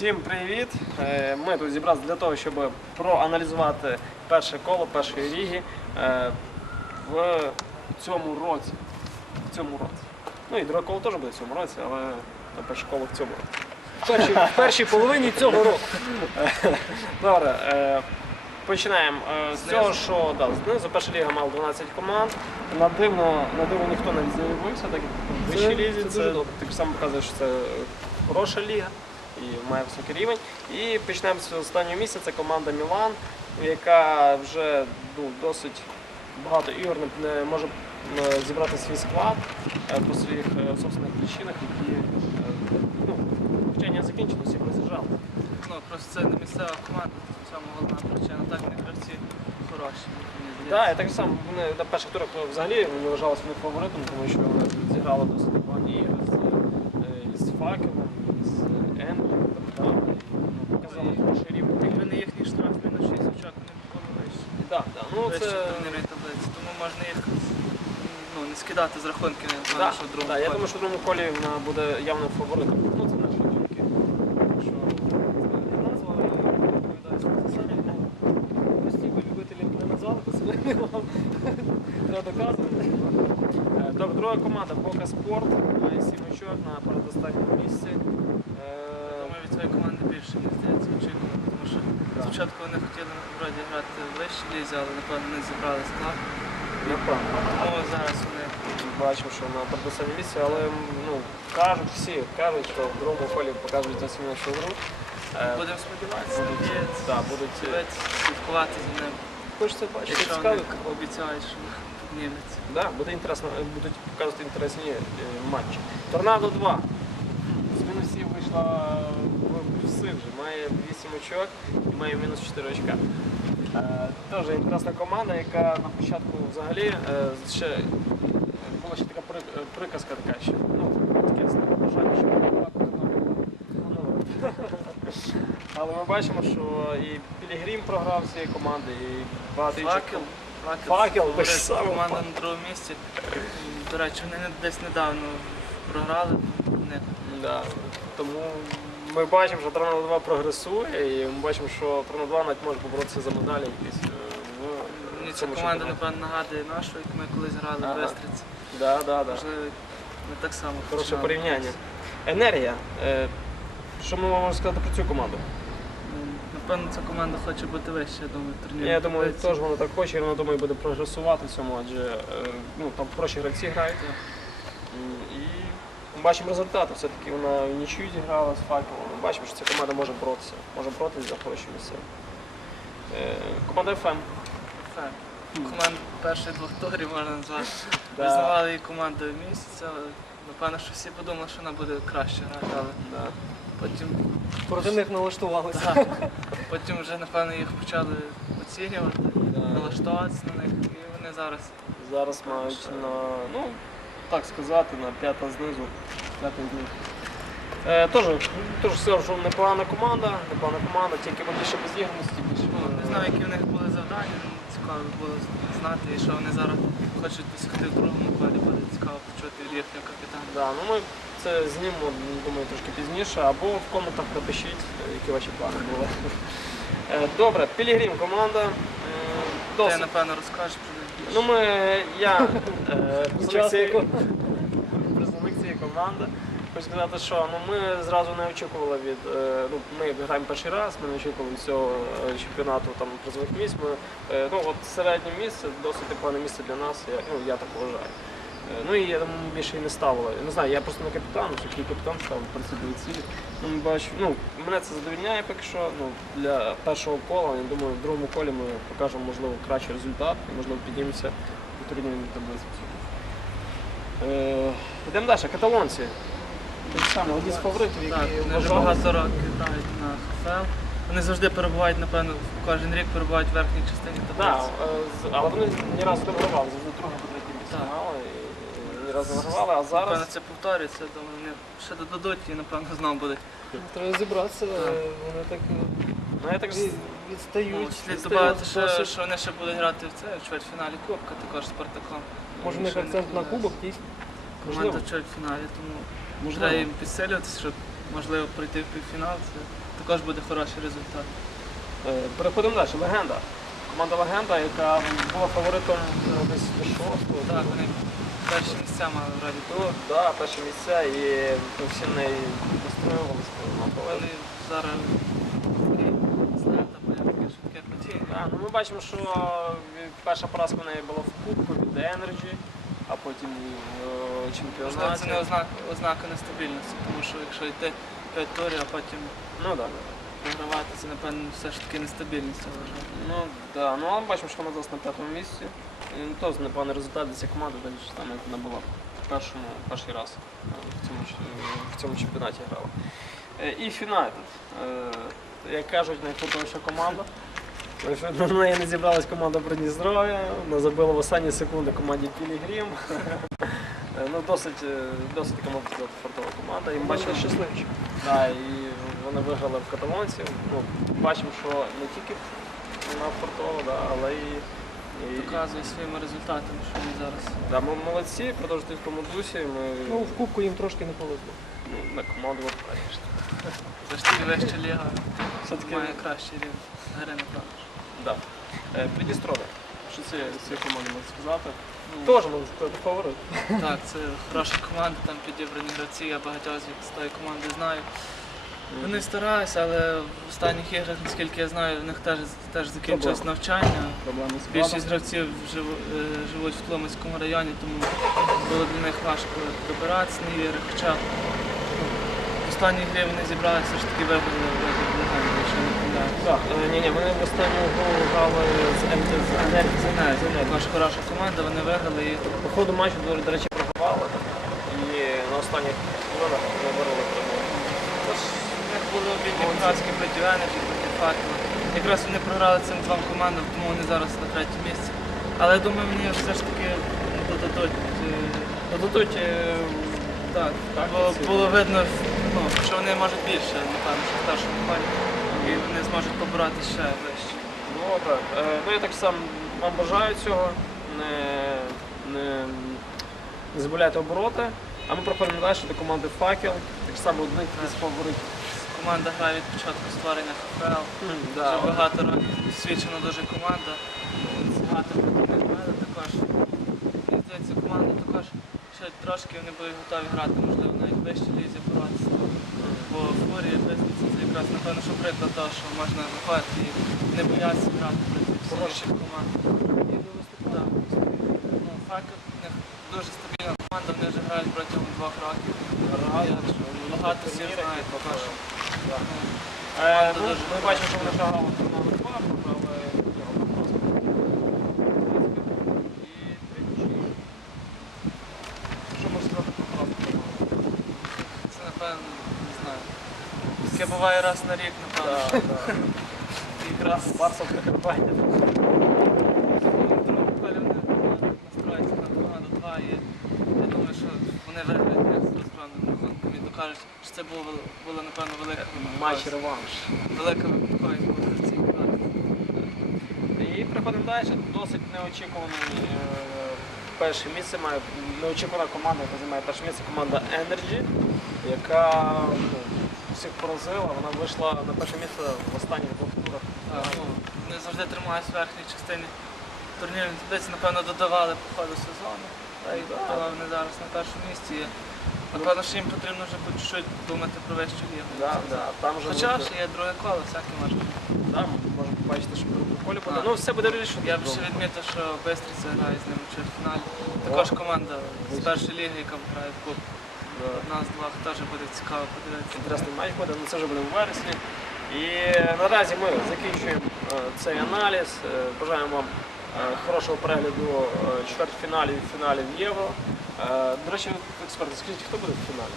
Всім привіт! Е, Ми тут зібралися для того, щоб проаналізувати перше коло першої ліги е, в цьому році. В цьому році. Ну і друге коло теж буде в цьому році, але на перше коло в цьому році. В першій, в першій половині цього року. Добре, е, починаємо з цього, що да, знизу перша ліга мала 12 команд. На дивно, на диво ніхто не з'явився, так як в вищій лізі. це Це, добре. так само показує, що це хороша ліга і має високий рівень. І почнемо з останнього місця. Це команда Мілан, яка вже ну, досить багато ігор не, може е, зібрати свій склад е, по своїх е, собственних причинах, які ну, вчення закінчилося, всі роз'їжджали. Ну, просто це не місцева команда, в цьому головна причина. Так, не гравці хороші, Так, і так само вони на перших турах взагалі вважалися фаворитом, тому що вони зіграли досить непогані ігри з, з Факелом, з Ендрю, там, ну, показали хороший рівень. Якби не їхній штраф мінус 6 очок, вони б були вищі. Да, да. Ну, це... турнірної таблиці. Тому можна їх ну, не скидати з рахунків, я Да, що в да, я думаю, що в другому колі вона буде явним фаворитом. Ну, це наші думки. Що, Назва відповідає засаді. Постійно любителі не назвали, то себе вам. Треба доказувати. е, Добре, друга команда Бока Спорт має сім очок на передостанньому місці. Цієї команди більше, мені здається, очікувано. Тому що Да. спочатку вони хотіли вроді грати в вищій лізі, але напевно не зібрали склад. Напевно. Тому зараз вони Бачимо, що на передостанньому місці, але ну, кажуть всі, кажуть, що в другому колі покажуть іншу гру. Е, будемо сподіватися, надіятися, да, будуть е, слідкувати за ним. хочеться бачити Якщо цікаві. вони обіцяють, що підніметься. Да, буде інтересно, е, будуть показувати інтересні е, матчі. Торнадо 2. З мінусів вийшла в плюси вже. Має 8 очок і має мінус 4 очка. Е, Теж інтересна команда, яка на початку взагалі е, ще е, була ще така приказка така ще. Ну, таке бажання, що. Ну, Але ми бачимо, що і Пілігрім програв з цієї команди, і багато інших Факел. Факел, ви ж саме команда на другому місці. До речі, вони десь недавно програли. Не. Да. Тому ми бачимо, що Торнадо 2 прогресує, і ми бачимо, що Торнадо 2 навіть може поборотися за медалі якісь. Мені ця команда, напевно, нагадує нашу, як ми колись грали в Бестриці. Да, да, да. Можливо, не так само. Хороше починали. порівняння. Енергія. Е, Що ми можемо сказати про цю команду? Ну, Напевно, ця команда хоче бути вище, я думаю, турнір. Я думаю, теж вона так хоче, і вона думаю, буде прогресувати в цьому, адже е, ну, там хороші гравці грають. І ми бачимо результати. Все-таки вона в нічию зіграла з факелом. Ми бачимо, що ця команда може боротися. Може боротися за хороші місця. Е, Команда ФМ. Так. Команда перших двох турів можна назвати. Да. Визнавали її командою місяця, але напевно, що всі подумали, що вона буде краще грати, але Да. потім Проти них налаштувалися. Так. Потім вже, напевно, їх почали оцінювати, Да. налаштуватися на них, і вони зараз Зараз мають на, ну, так сказати, на п'ята знизу, п'ятий знизу. Е, сказав, що непогана команда, непогана команда, тільки більше безіграності, більше. не знаю, які в них були завдання, цікаво було знати, що вони зараз хочуть досягти в другому колі, буде цікаво почути від їхнього капітана. Да, ну ми це знімемо, думаю, трошки пізніше, або в коментах напишіть, е, які ваші плани були. Е, Добре, Пілігрім команда. М, Ти, напевно, розкажеш про більше. Ну, ми, я представник цієї- цієї команди. Хочу сказати, що ну, ми зразу не очікували від. е, Ну, ми граємо перший раз, ми не очікували від цього е, чемпіонату там призових місць. Ми, е, ну, от середнє місце, досить непогане місце для нас, я, ну, я так вважаю. Е, Ну і я думаю, ми більше і не ставили. Не знаю, я просто не капітан, все-таки капітан став в принципі від цілі. Ну, бачу, ну, мене це задовільняє поки що. Ну, для першого кола, я думаю, в другому колі ми покажемо, можливо, кращий результат і, можливо, піднімемося у турнірній таблиці. Е, Йдемо далі, каталонці. Те ж саме, одні з фаворитів, які вважали- багато років грають на ХФЛ. Вони завжди перебувають, напевно, кожен рік перебувають в верхній частині Да, таблиці. е, з- але вони ні разу не вигравали, завжди друге по третє місце Так. мали і не вигравали, а Напевно, це повторюється, думаю, вони ще додадуть і, напевно, знову будуть. Треба зібратися, вони так е, Ну, я так від- Ну, відстають. слід відстають додати, що, що вони ще будуть грати в це в чвертьфіналі Кубка, також з Спартаком. Може в них не акцент на кубок є? Команда Можливо. в чвертьфіналі, тому Можливо. треба їм підсилюватися, щоб можливо пройти в півфінал. Це також буде хороший результат. Е, Переходимо далі. Легенда. Команда Легенда, яка була фаворитом е, десь до шостого. Так, вони перші місця мали вроді. Ну, да, перші місця і ми всі в неї настроювалися. Ну, але Вони зараз таке. Да, ну ми бачимо, що перша поразка в неї була в Кубку від Energy, а потім і в е, чемпіонаті. це не ознак, ознака нестабільності, тому що якщо йти 5 турів, а потім Ну да. програвати, це напевно все ж таки нестабільність, я вважаю. Ну да, ну але бачимо, що вона зараз на п'ятому місці. І, ну, Теж непоганий результат для цієї команди, тому що там як вона була першому, перший раз е, в цьому, в цьому чемпіонаті грала. Е, І Фінайтед. Як кажуть, найкрутіша команда. На неї не зібралась команда Придністров'я, вона забила в останні секунди команді Пілігрім. Е, Ну, досить, е, досить така фартова команда. І ми бачимо. Да, і вони виграли в каталонців. Ну, бачимо, що не тільки вона фартова, да, але і Доказує своїми результатами, що вони зараз. да, ми молодці, продовжуйте в тому дусі. Ми Ну, в кубку їм трошки не повезло. ну, на команду ж таки вища ліга Все-таки має кращий рівень. Гри напевно. да. Е, Придністров'я. Що це з цієї команди можна сказати? Ну, Теж можна сказати фаворит. Так, це хороша команда, там підібрані гравці, я багатьох з з тої команди знаю. Вони стараються, але в останніх іграх, наскільки я знаю, в них теж, теж закінчилось навчання. Проблеми з Більшість гравців жив- е, живуть в Тлумацькому районі, тому було для них важко добиратися на ігри. Хоча в останній грі вони зібралися все ж таки виграли вроді в легенду, якщо не. Так, е, ні, ні, вони в останню гру грали з МТЗ. Знаю, також хороша команда, вони виграли і По ходу матчу, до, до речі, програвали. І на останніх хвилинах набороли перемогу. Тож були обідні поразки проти Енерджі, проти Факела. Якраз вони програли цим двом командам, тому вони зараз на третьому місці. Але я думаю, мені все ж таки додадуть. е, Ну, дадуть е, Так, бо було видно, ну, що вони можуть більше, напевно, що в першому колі. І вони зможуть побороти ще вище. Добре. Е, Ну, я так сам вам бажаю цього. Не, не, не забуляйте обороти. А ми проходимо далі до команди Факел. Так само одних із фаворитів. Команда грає від початку створення. Да. Вже багато років досвідчена дуже команда. Багато проти мене також. Мені здається, команда також ще трошки вони будуть готові грати, можливо, навіть вище лізі боротися. Бо фурія Бисниці це якраз напевно, що приклад того, що можна виходити і не боятися грати проти всіх команд. Так. Ну, Факел дуже стабільна команда, вони вже грають протягом двох років. Багато всіх знаю також. Е, ну, ми бачимо, що вони грали в команду 2, програли його просто. І Що можна сказати про команду? Це напевно, не знаю. Таке буває раз на рік, напевно. Якраз Барса в Прикарпатті. в вони настроїться на команду 2 і я думаю, що вони виграють з розгромним рахунком і докажуть, що це було, було напевно, велика Матч випадковість. реванш. Велика випадковість була в цій команді. І приходимо далі. Досить неочікуваний е, перше місце має неочікувана команда, яка займає перше місце, команда Energy, яка ну, всіх поразила. Вона вийшла на перше місце в останніх двох турах. Так, ну, Вони завжди тримаються в верхній частині турнірної таблиці, напевно, додавали по ходу сезону. Та й вони зараз на першому місці. Напевно, що їм потрібно вже по чуть-чуть думати про. Да, да, там вже Хоча буде- ще є друге коло, всяке може. да, можемо побачити, що групу полі буде. Ну, все буде вирішено. Я б ще відмітив, що Бистриця грає з ними в чвертьфіналі. Також команда з першої ліги, яка грає в куб. Одна з двох теж буде цікаво подивитися. Інтересний матч буде, але це вже буде в вересні. І наразі ми закінчуємо е, цей аналіз. Е, Бажаємо вам хорошого перегляду е, чвертьфіналів і фіналів Євро. Е, До речі, експерти, скажіть, хто буде в фіналі?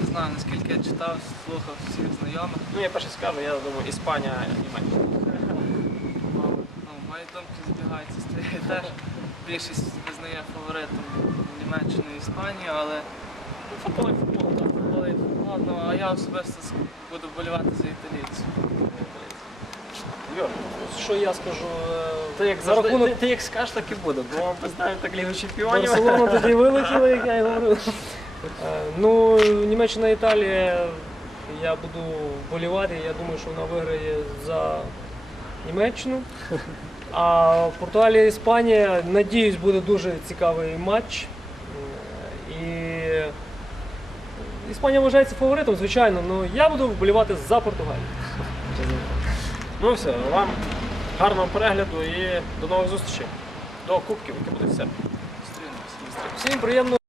Не знаю, наскільки я читав, слухав всіх знайомих. Ну, я перше скажу, я думаю, Іспанія, Німеччина. Ну, мої думки збігаються з тією теж. Більшість визнає фаворитом Німеччину і Іспанію, але Ну, футбол і футбол, так. футбол і футбол, ну, а я особисто буду вболівати за італійців. Що я скажу? е, ти як, завжди, рахунок- ти, ти як скажеш, так і буде, бо ми знаємо так Лігу Чемпіонів. Барселона тоді вилетіла, як я і говорив. Е, Ну, Німеччина, Італія. Я буду вболівати. Я думаю, що вона виграє за Німеччину. А Португалія Іспанія, надіюсь, буде дуже цікавий матч. Е, І Іспанія вважається фаворитом, звичайно, але я буду вболівати за Португалію. Ну все, вам гарного перегляду і до нових зустрічей. До кубків, які будуть в серпні. Всім приємного.